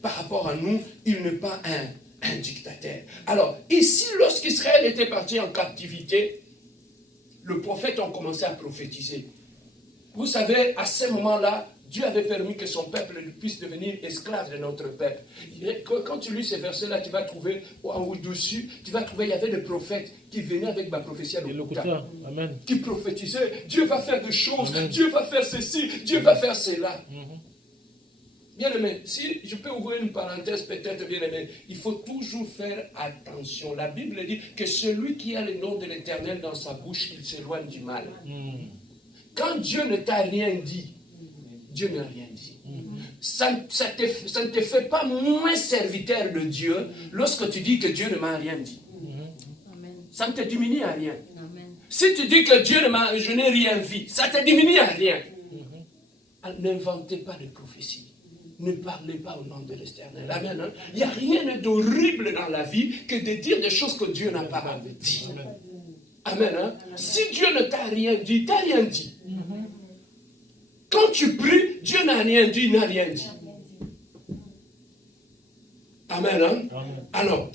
par rapport à nous, il n'est pas un dictateur. Alors, ici, lorsqu'Israël était parti en captivité, le prophète a commencé à prophétiser. Vous savez, à ce moment-là, Dieu avait permis que son peuple puisse devenir esclave de notre peuple. Quand tu lis ces versets-là, tu vas trouver, au-dessus, tu vas trouver, il y avait des prophètes qui venaient avec ma prophétie à l'Okuta, qui prophétisaient, Dieu va faire des choses, Amen. Dieu va faire ceci, Dieu va faire cela. Bien-aimé, si je peux ouvrir une parenthèse peut-être, bien-aimé, il faut toujours faire attention. La Bible dit que celui qui a le nom de l'Éternel dans sa bouche, il s'éloigne du mal. Quand Dieu ne t'a rien dit, Dieu n'a rien dit. Ça ne te fait pas moins serviteur de Dieu lorsque tu dis que Dieu ne m'a rien dit. Ça ne te diminue à rien. Si tu dis que je n'ai rien vu, ça te diminue à rien. N'inventez pas de prophéties. Ne parlez pas au nom de l'Éternel. Amen. Hein? Il n'y a rien d'horrible dans la vie que de dire des choses que Dieu n'a pas dit. Amen. Hein? Si Dieu ne t'a rien dit, t'as rien dit. Quand tu pries, Dieu n'a rien dit, il n'a rien dit. Amen. Hein? Alors,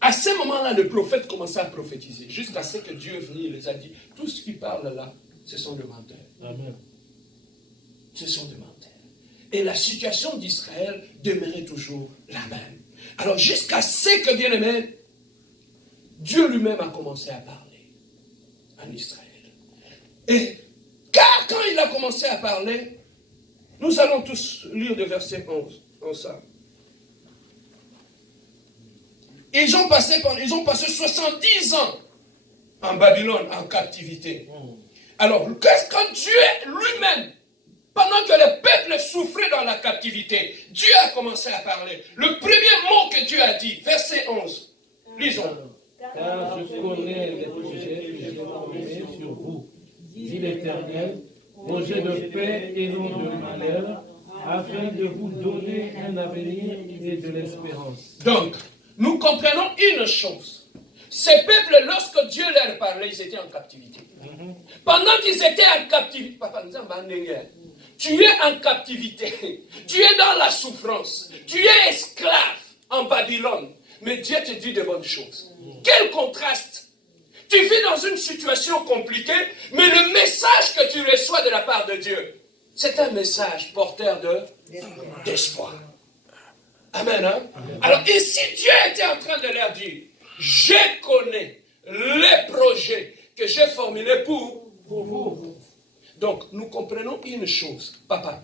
à ce moment-là, le prophète commençait à prophétiser, jusqu'à ce que Dieu est venu, il les a dit, tout ce qui parle là, ce sont des menteurs. Amen. Ce sont des menteurs. Et la situation d'Israël demeurait toujours la même. Alors, jusqu'à ce que, bien aimé, Dieu lui-même a commencé à parler en Israël. Et car quand il a commencé à parler, nous allons tous lire le verset 11 ensemble. Ils ont passé 70 ans en Babylone, en captivité. Alors, qu'est-ce que Dieu lui-même, pendant que le peuple souffrait dans la captivité, Dieu a commencé à parler. Le premier mot que Dieu a dit, verset 11, lisons. Car je connais les projets que j'ai formés sur vous, dit l'Éternel, projets de paix et non de malheur, afin de vous donner un avenir et de l'espérance. Donc, nous comprenons une chose. Ces peuples, lorsque Dieu leur parlait, ils étaient en captivité. Pendant qu'ils étaient en captivité, tu es en captivité, tu es dans la souffrance, tu es esclave en Babylone, mais Dieu te dit de bonnes choses. Quel contraste! Tu vis dans une situation compliquée, mais le message que tu reçois de la part de Dieu, c'est un message porteur d'espoir. Amen. Hein? Alors ici, Dieu était en train de leur dire, je connais les projets que j'ai formulés pour vous. Donc, nous comprenons une chose. Papa,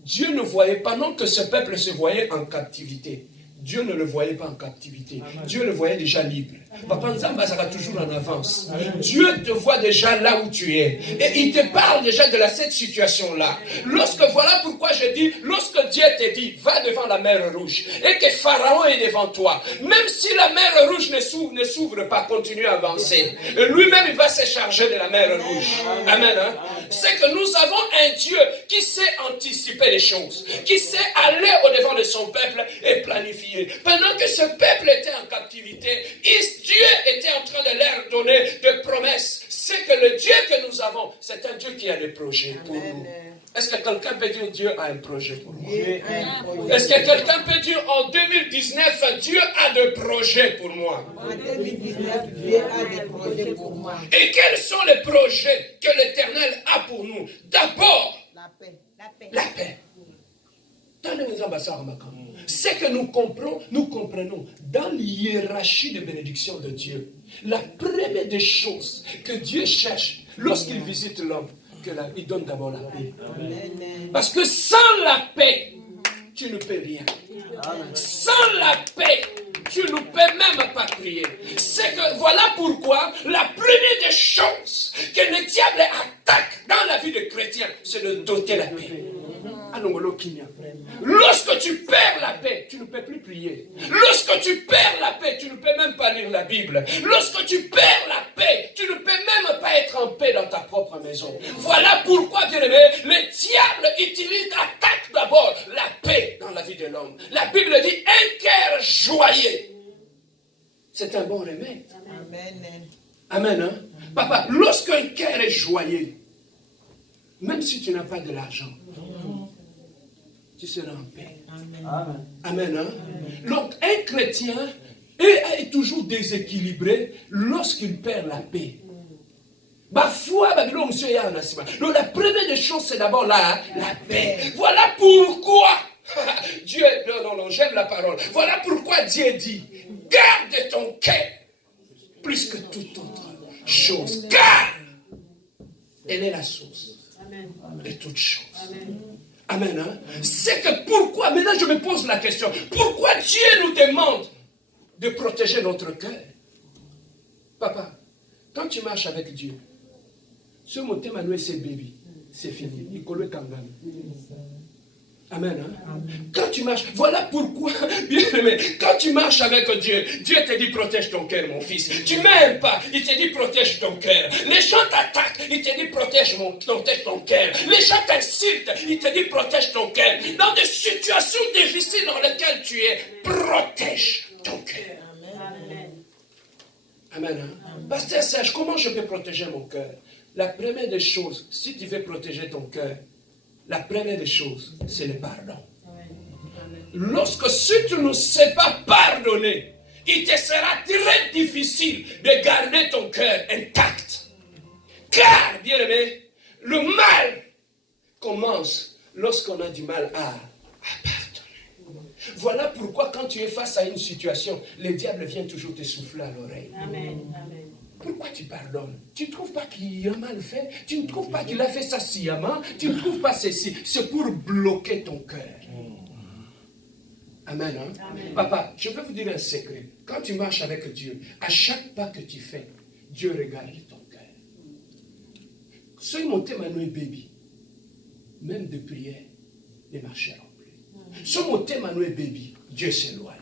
Dieu ne voyait pas, non que ce peuple se voyait en captivité. Dieu ne le voyait pas en captivité. Amen. Dieu le voyait déjà libre. Papa Nzamba sera toujours en avance. Amen. Dieu te voit déjà là où tu es. Et il te parle déjà de cette situation-là. Voilà pourquoi je dis, lorsque Dieu te dit, va devant la mer Rouge, et que Pharaon est devant toi, même si la mer Rouge ne s'ouvre pas, continue à avancer. Lui-même, il va se charger de la mer Rouge. Amen. Hein? C'est que nous avons un Dieu qui sait anticiper les choses, qui sait aller au-devant de son peuple et planifier. Pendant que ce peuple était en captivité, Dieu était en train de leur donner des promesses. C'est que le Dieu que nous avons, c'est un Dieu qui a des projets pour nous. Est-ce que quelqu'un peut dire Dieu a un projet pour moi? Est-ce que quelqu'un peut dire en 2019, Dieu a des projets pour moi? En 2019, Dieu a des projets pour moi. Et quels sont les projets que l'Éternel a pour nous? D'abord, la paix. La paix. C'est que nous comprenons dans l'hiérarchie de bénédiction de Dieu, la première des choses que Dieu cherche lorsqu'il visite l'homme, il donne d'abord la paix. Parce que sans la paix, tu ne peux rien. Sans la paix, tu ne peux même pas prier. C'est que voilà pourquoi la première des choses que le diable attaque dans la vie des chrétiens, c'est de doter la paix. Lorsque tu perds la paix, tu ne peux plus prier. Lorsque tu perds la paix, tu ne peux même pas lire la Bible. Lorsque tu perds la paix, tu ne peux même pas être en paix dans ta propre maison. Voilà pourquoi, bien aimé, le diable attaque d'abord la paix dans la vie de l'homme. La Bible dit un cœur joyeux. C'est un bon remède. Amen. Amen. Hein? Papa, lorsqu'un cœur est joyeux, même si tu n'as pas de l'argent, tu seras en paix. Amen. Amen. Hein? Donc, un chrétien est toujours déséquilibré lorsqu'il perd la paix. Donc, la première des choses, c'est d'abord la paix. Voilà pourquoi Dieu, non, j'aime la parole. Voilà pourquoi Dieu dit, garde ton cœur plus que toute autre chose. Car elle est la source de toutes choses. Amen. Hein? C'est que pourquoi, maintenant je me pose la question, pourquoi Dieu nous demande de protéger notre cœur? Papa, quand tu marches avec Dieu, ce mot Manuel c'est baby, c'est fini. Il colle Kangam. Amen. Hein? Quand tu marches, voilà pourquoi, bien aimé, quand tu marches avec Dieu, Dieu te dit protège ton cœur, mon fils. Tu m'aimes pas, il te dit protège ton cœur. Les gens t'attaquent, il te dit protège ton cœur. Les gens t'insultent, il te dit protège ton cœur. Dans des situations difficiles dans lesquelles tu es, protège ton cœur. Amen. Hein? Pasteur Serge, comment je peux protéger mon cœur? La première des choses, si tu veux protéger ton cœur, la première des choses, c'est le pardon. Lorsque si tu ne sais pas pardonner, il te sera très difficile de garder ton cœur intact. Car, bien aimé, le mal commence lorsqu'on a du mal à pardonner. Voilà pourquoi quand tu es face à une situation, le diable vient toujours te souffler à l'oreille. Amen. Pourquoi tu pardonnes? Tu ne trouves pas qu'il a mal fait? Tu ne trouves pas qu'il a fait ça sciemment? Tu ne trouves pas ceci? C'est pour bloquer ton cœur. Amen, hein? Amen. Papa, je peux vous dire un secret. Quand tu marches avec Dieu, à chaque pas que tu fais, Dieu regarde ton cœur. Soyez monté Manuel baby, même de prière, ne marcheront plus. Soyez monté Manuel baby, Dieu s'éloigne.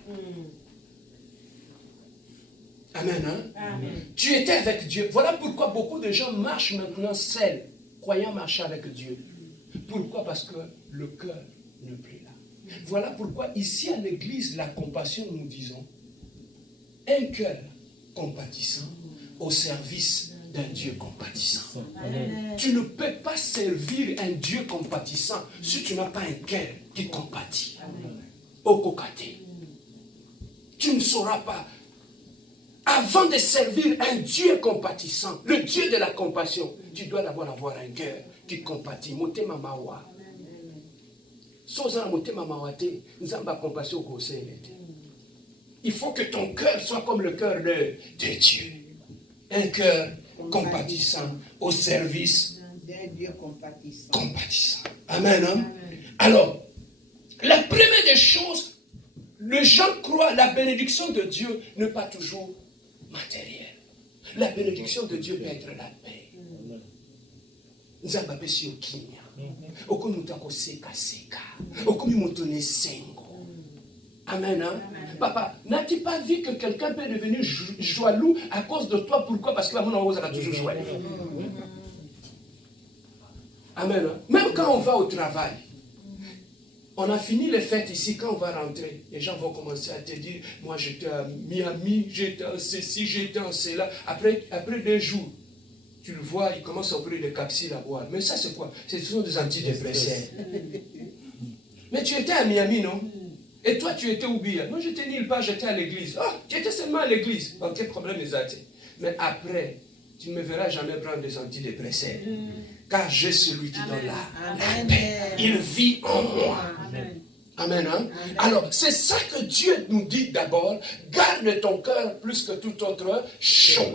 Amen, hein? Amen. Tu étais avec Dieu. Voilà pourquoi beaucoup de gens marchent maintenant seuls, croyant marcher avec Dieu. Pourquoi? Parce que le cœur ne prie là. Voilà pourquoi ici à l'église, la compassion, nous disons, un cœur compatissant au service d'un Dieu compatissant. Amen. Tu ne peux pas servir un Dieu compatissant si tu n'as pas un cœur qui compatit. Au cocaté. Tu ne sauras pas. Avant de servir un Dieu compatissant, le Dieu de la compassion, tu dois d'abord avoir un cœur qui compatit. Motema mawa. Soza motema mawate, nzamba compassion koselete. Il faut que ton cœur soit comme le cœur de Dieu. Un cœur compatissant au service D'un Dieu compatissant. Amen. Hein? Alors, la première des choses, les gens croient la bénédiction de Dieu n'est pas toujours matérielle. La bénédiction de Dieu peut être la paix. Nzamba pesi okimya. Okomutako seka seka. Okomimotone sengo. Amen. Hein? Papa, n'as-tu pas vu que quelqu'un peut devenir jaloux à cause de toi? Pourquoi? Parce que la monnaie a toujours joué. Amen. Hein? Même quand on va au travail, on a fini les fêtes ici, quand on va rentrer, les gens vont commencer à te dire, moi j'étais à Miami, j'étais à ceci, j'étais à cela. Après 2 jours, tu le vois, il commence à ouvrir des capsules à boire. Mais ça c'est quoi? Ce sont des antidépresseurs. Mais tu étais à Miami, non? Et toi tu étais où bien? Moi j'étais nulle part, j'étais à l'église. Ah, tu étais seulement à l'église. Donc quel problème les a-t-il? Mais après, tu ne me verras jamais prendre des antidépresseurs. Car j'ai celui qui donne la paix. Il vit en moi. Amen. Amen, hein? Alors, c'est ça que Dieu nous dit d'abord. Garde ton cœur plus que toute autre chose.